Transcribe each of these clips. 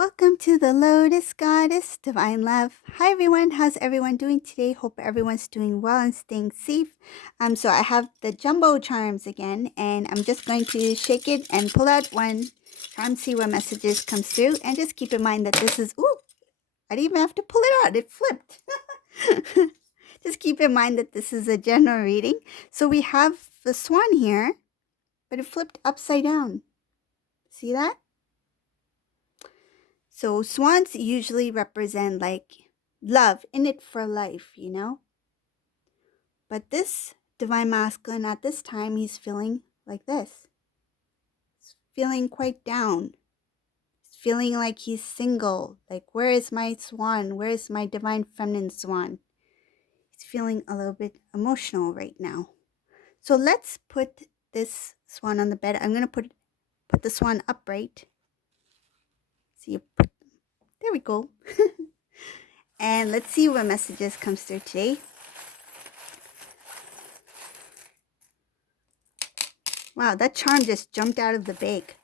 Welcome to the Lotus Goddess Divine Love. Hi everyone, how's everyone doing today? Hope everyone's doing well and staying safe. So I have the jumbo charms again, and I'm just going to shake it and pull out one charm, see what messages comes through, and just keep in mind that this is I didn't even have to pull it out, it flipped. Just keep in mind that this is a general reading. So we have the swan here, but it flipped upside down. See that? So swans usually represent like love, in it for life, you know? But this divine masculine at this time, he's feeling like this. He's feeling quite down. He's feeling like he's single. Like, where is my swan? Where is my divine feminine swan? He's feeling a little bit emotional right now. So let's put this swan on the bed. I'm going to put the swan upright. So there we go. And let's see what messages comes through today. Wow, that charm just jumped out of the bag.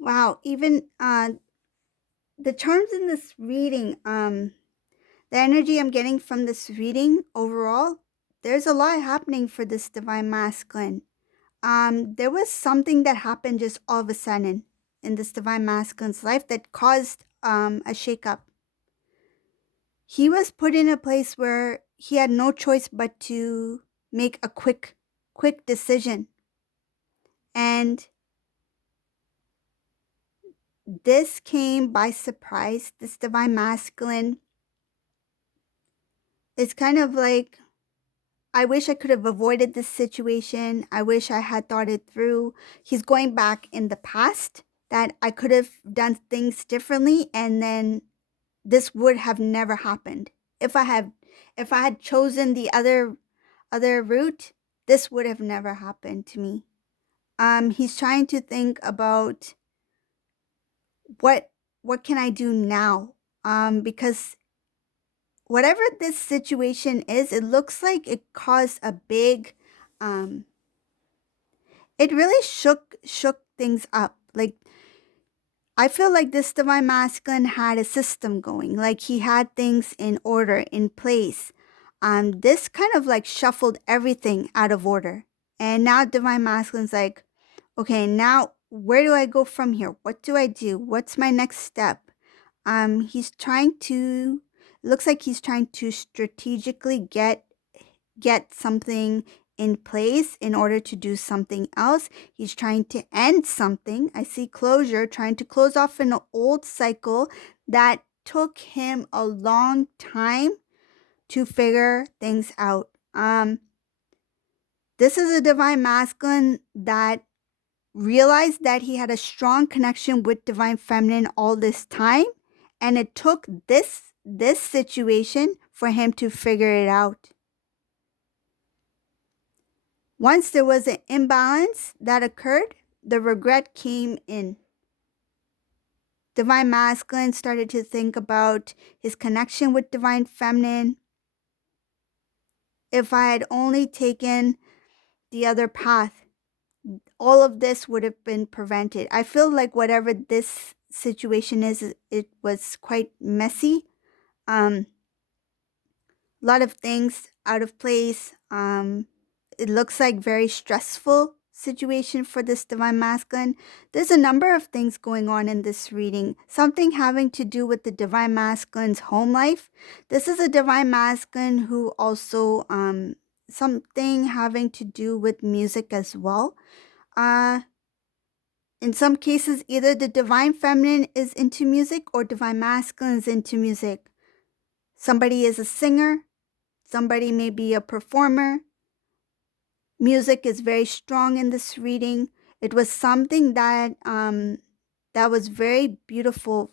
Wow, even the charms in this reading, the energy I'm getting from this reading overall, there's a lot happening for this divine masculine. There was something that happened just all of a sudden in this divine masculine's life that caused a shakeup. He was put in a place where he had no choice but to make a quick decision. And this came by surprise. This divine masculine is kind of like, I wish I could have avoided this situation. I wish I had thought it through. He's going back in the past that I could have done things differently, and then this would have never happened. If I had chosen the other route, this would have never happened to me. He's trying to think about what can I do now? Because whatever this situation is, it looks like it caused a big, it really shook things up. Like, I feel like this divine masculine had a system going, like he had things in order, in place. This kind of like shuffled everything out of order. And now divine masculine's like, okay, now where do I go from here? What do I do? What's my next step? He's trying to, looks like he's trying to strategically get something in place in order to do something else. He's trying to end something. I see closure, trying to close off an old cycle that took him a long time to figure things out. This is a divine masculine that realized that he had a strong connection with divine feminine all this time, and it took this situation for him to figure it out. Once there was an imbalance that occurred, the regret came in. Divine masculine started to think about his connection with divine feminine. If I had only taken the other path, all of this would have been prevented. I feel like whatever this situation is, it was quite messy. A lot of things out of place. It looks like very stressful situation for this divine masculine. There's a number of things going on in this reading. Something having to do with the divine masculine's home life. This is a divine masculine who also something having to do with music as well. In some cases, either the divine feminine is into music or divine masculine is into music. Somebody is a singer, somebody may be a performer. Music is very strong in this reading. It was something that was very beautiful.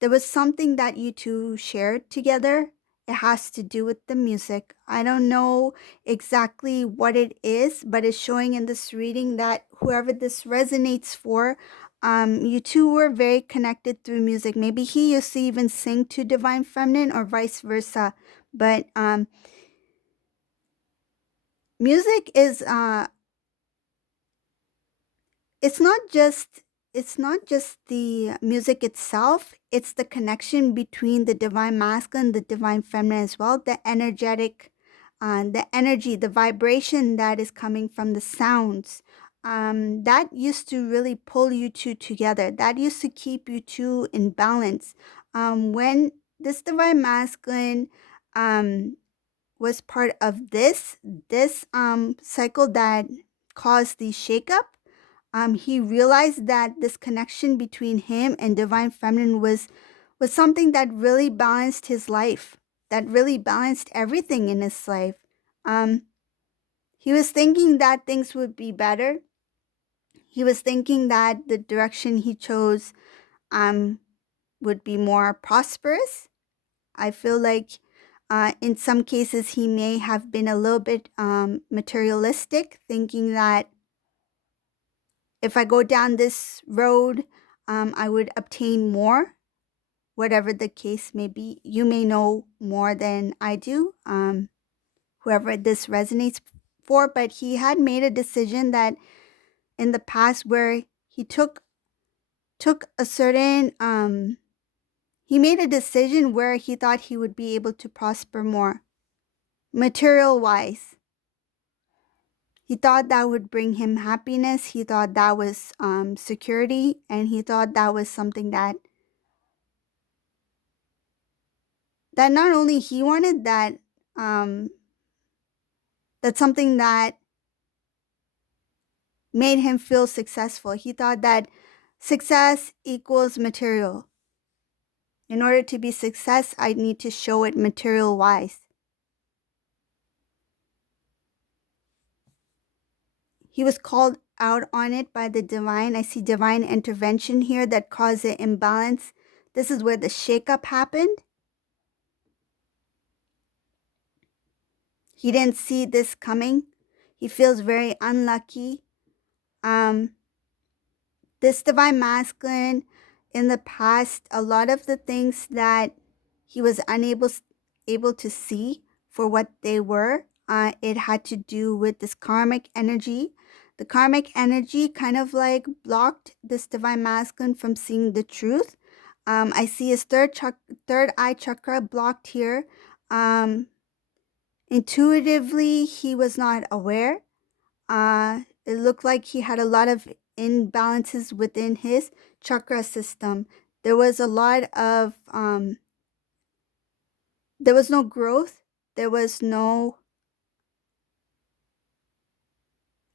There was something that you two shared together. It has to do with the music. I don't know exactly what it is, but it's showing in this reading that whoever this resonates for, you two were very connected through music. Maybe he used to even sing to Divine Feminine or vice versa. But music is it's not just it's not just the music itself, it's the connection between the divine masculine and the divine feminine as well, the energetic the energy, the vibration that is coming from the sounds, that used to really pull you two together, that used to keep you two in balance. When this divine masculine um, was part of this cycle that caused the shakeup, he realized that this connection between him and divine feminine was something that really balanced his life, that really balanced everything in his life. Um, he was thinking that things would be better. He was thinking that the direction he chose um, would be more prosperous. I feel like in some cases he may have been a little bit materialistic, thinking that if I go down this road, I would obtain more, whatever the case may be. You may know more than I do, whoever this resonates for, but he had made a decision that in the past where he took a certain he made a decision where he thought he would be able to prosper more material wise. He thought that would bring him happiness. He thought that was security, and he thought that was something that not only he wanted, that um, that's something that made him feel successful. He thought that success equals material. In order to be success, I need to show it material wise. He was called out on it by the divine. I see divine intervention here that caused the imbalance. This is where the shakeup happened. He didn't see this coming. He feels very unlucky. Um, this divine masculine, in the past, a lot of the things that he was able to see for what they were, it had to do with this karmic energy. The karmic energy kind of like blocked this divine masculine from seeing the truth. I see his third eye chakra blocked here. Intuitively, he was not aware. It looked like he had a lot of imbalances within his chakra system. There was a lot of, there was no growth. There was no,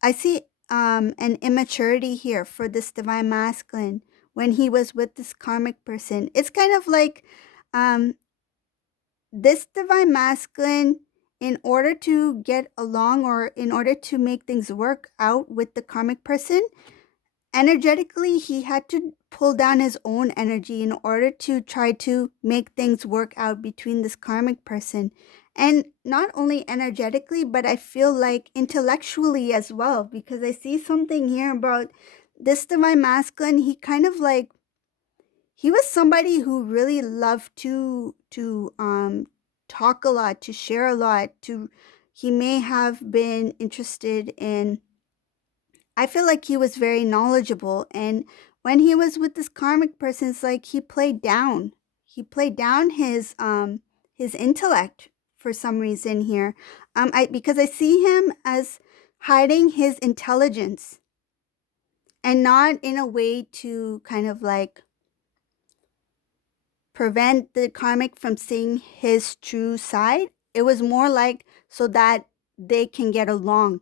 I see an immaturity here for this divine masculine when he was with this karmic person. It's kind of like um, this divine masculine, in order to get along or in order to make things work out with the karmic person, energetically he had to pull down his own energy in order to try to make things work out between this karmic person. And not only energetically, but I feel like intellectually as well, because I see something here about this divine masculine. He kind of like, he was somebody who really loved to talk a lot, to share a lot, to he may have been interested in, I feel like he was very knowledgeable. And when he was with this karmic person, it's like he played down. He played down his intellect for some reason here. Because I see him as hiding his intelligence, and not in a way to kind of like prevent the karmic from seeing his true side. It was more like so that they can get along,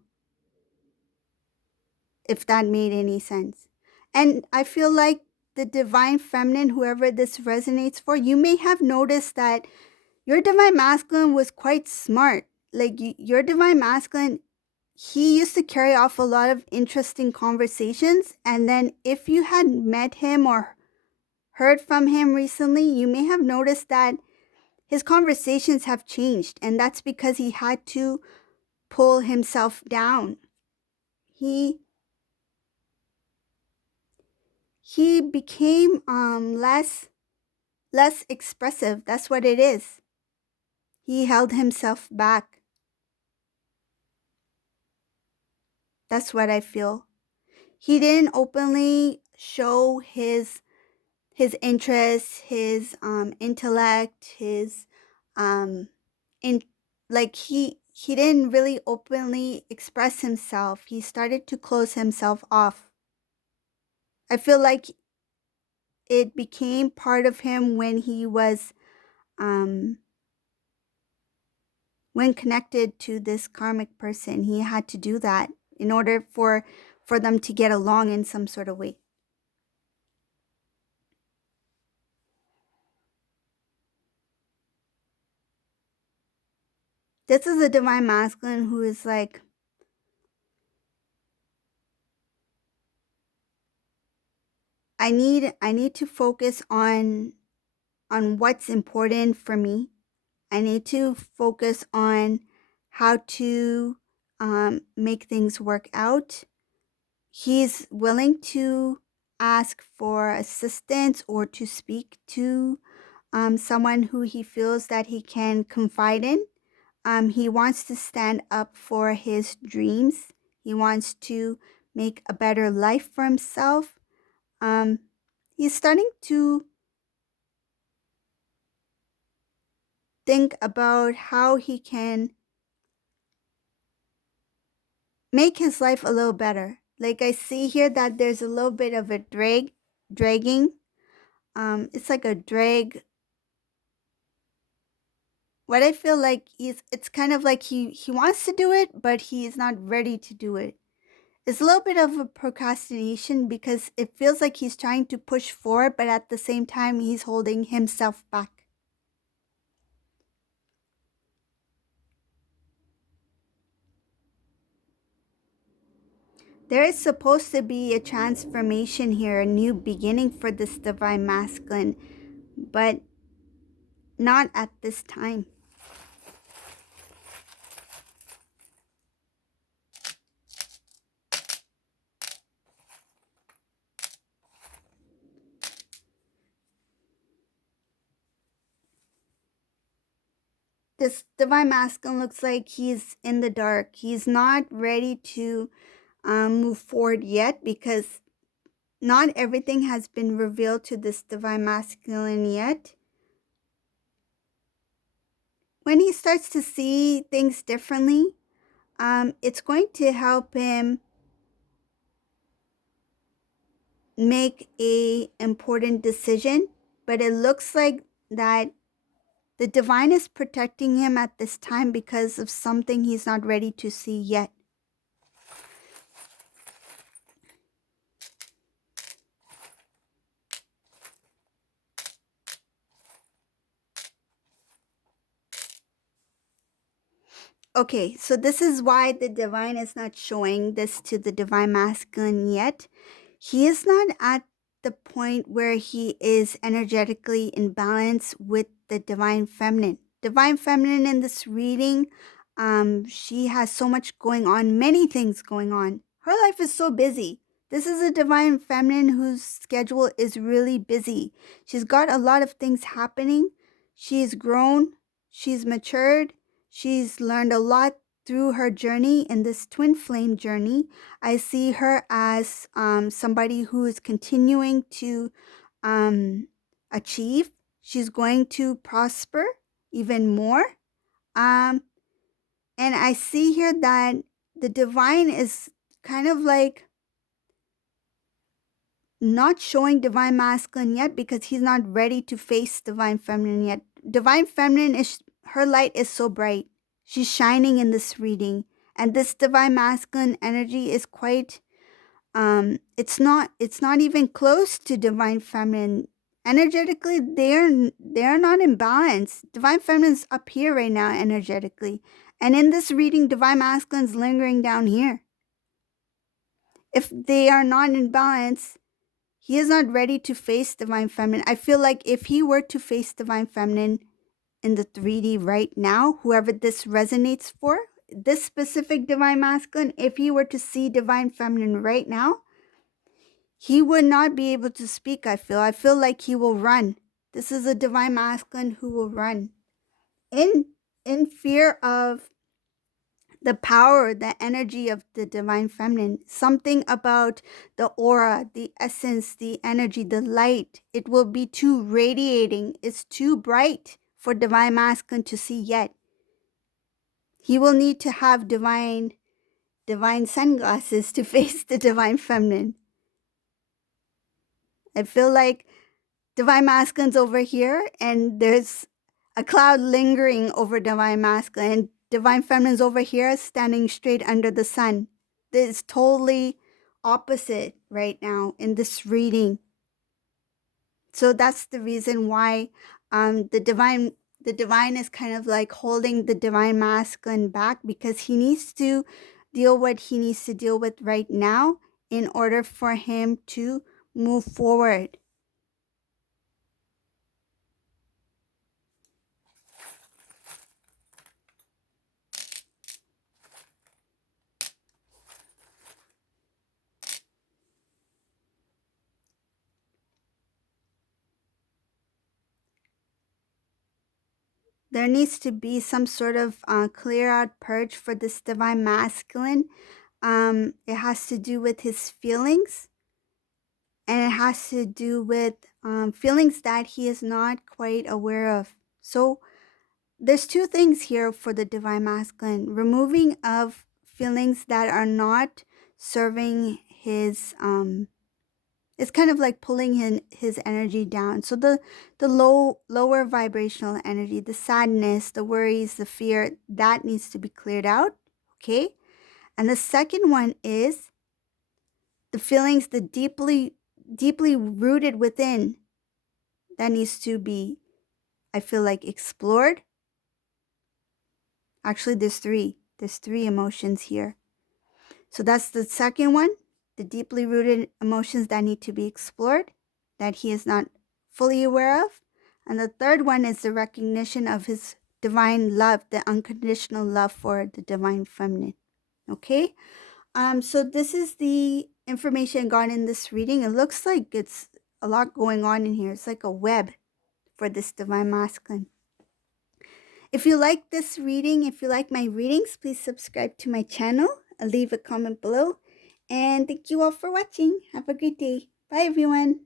if that made any sense. And I feel like the divine feminine, whoever this resonates for, you may have noticed that your divine masculine was quite smart. Like your divine masculine, he used to carry off a lot of interesting conversations. And then if you had met him or heard from him recently, you may have noticed that his conversations have changed. And that's because he had to pull himself down. He he became less expressive. That's what it is. He held himself back. That's what I feel. He didn't openly show his interests, his intellect, his in like he didn't really openly express himself. He started to close himself off. I feel like it became part of him when he was um when connected to this karmic person. He had to do that in order for them to get along in some sort of way. This is a divine masculine who is like, I need to focus on what's important for me. I need to focus on how to make things work out. He's willing to ask for assistance or to speak to someone who he feels that he can confide in. He wants to stand up for his dreams. He wants to make a better life for himself. Um, he's starting to think about how he can make his life a little better. Like I see here that there's a little bit of a dragging. It's like a drag. What I feel like is it's kind of like he wants to do it, but he is not ready to do it. It's a little bit of a procrastination because it feels like he's trying to push forward, but at the same time he's holding himself back. There is supposed to be a transformation here, a new beginning for this divine masculine, but not at this time. This divine masculine looks like he's in the dark. He's not ready to move forward yet because not everything has been revealed to this divine masculine yet. When he starts to see things differently, it's going to help him make a important decision. But it looks like that the divine is protecting him at this time because of something he's not ready to see yet. Okay, so this is why the divine is not showing this to the divine masculine yet. He is not at the point where he is energetically in balance with the divine feminine. Divine feminine in this reading, she has so much going on, many things going on. Her life is so busy. This is a divine feminine whose schedule is really busy. She's got a lot of things happening. She's grown, she's matured, she's learned a lot through her journey in this twin flame journey. I see her as somebody who is continuing to achieve. She's going to prosper even more. Um, and I see here that the divine is kind of like not showing divine masculine yet because he's not ready to face divine feminine yet. Divine feminine is her light is so bright. She's shining in this reading. And this divine masculine energy is quite It's not even close to divine feminine. Energetically, they're not in balance. Divine feminine's up here right now energetically. And in this reading, divine masculine's lingering down here. If they are not in balance, he is not ready to face divine feminine. I feel like if he were to face divine feminine in the 3D right now, whoever this resonates for, this specific divine masculine, if he were to see divine feminine right now, he would not be able to speak. I feel like he will run. This is a divine masculine who will run in fear of the power, the energy of the divine feminine. Something about the aura, the essence, the energy, the light. It will be too radiating. It's too bright for divine masculine to see yet. He will need to have divine sunglasses to face the divine feminine. I feel like divine masculine's over here and there's a cloud lingering over divine masculine, and divine feminine's over here standing straight under the sun. This is totally opposite right now in this reading. So that's the reason why the divine is kind of like holding the divine masculine back, because he needs to deal what he needs to deal with right now in order for him to move forward. There needs to be some sort of clear out purge for this divine masculine. It has to do with his feelings, and it has to do with feelings that he is not quite aware of. So there's two things here for the divine masculine: removing of feelings that are not serving his it's kind of like pulling his energy down. So the lower vibrational energy, the sadness, the worries, the fear, that needs to be cleared out. Okay. And the second one is the feelings, the deeply rooted within, that needs to be, I feel like, explored. Actually, there's three emotions here. So that's the second one, the deeply rooted emotions that need to be explored, that he is not fully aware of. And the third one is the recognition of his divine love, the unconditional love for the divine feminine. Okay? So this is the information got in this reading. It looks like it's a lot going on in here. It's like a web for this divine masculine. If you like this reading, if you like my readings, please subscribe to my channel. Leave a comment below. And thank you all for watching. Have a great day. Bye, everyone.